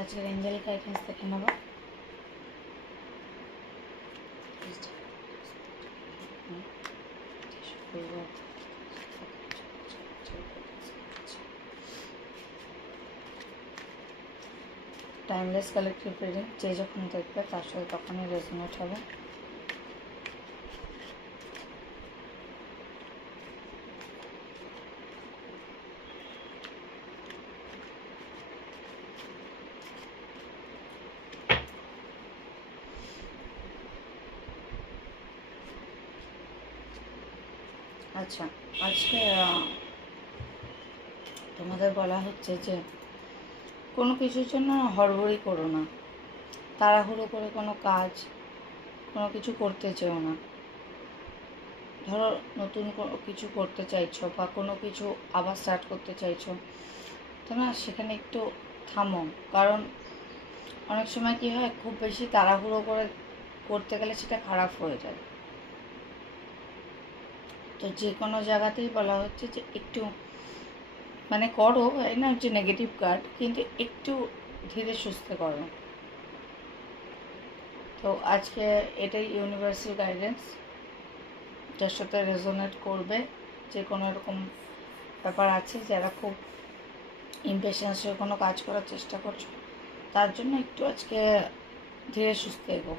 আজকের অ্যাঞ্জেলিক আইটেমস দেখে নেব। টাইমলেস কালেক্টিভ রিডিং, যে যখন দেখবে তার সাথে তখনই রেজোনেট হবে। আচ্ছা, আজকে তোমাদের বলা হচ্ছে যে কোনো কিছুর জন্য হড়বড়ি করো না, তাড়াহুড়ো করে কোনো কাজ কোনো কিছু করতে চেও না। ধরো নতুন কিছু করতে চাইছো বা কোনো কিছু আবার স্টার্ট করতে চাইছো, তো না সেখানে একটু থামো। কারণ অনেক সময় কী হয়, খুব বেশি তাড়াহুড়ো করে করতে গেলে সেটা খারাপ হয়ে যায়। তো যে কোনো জায়গাতেই বলা হচ্ছে যে একটু মানে করো, এই না যে নেগেটিভ কার্ড, কিন্তু একটু ধীরে সুস্থে করো। তো আজকে এটাই ইউনিভার্সাল গাইডেন্স, যার সাথে রেজোনেট করবে। যে কোনো এরকম ব্যাপার আছে, যারা খুব ইমপেশেন্সে কোনো কাজ করার চেষ্টা করছো, তার জন্য একটু আজকে ধীরে সুস্থে এগো।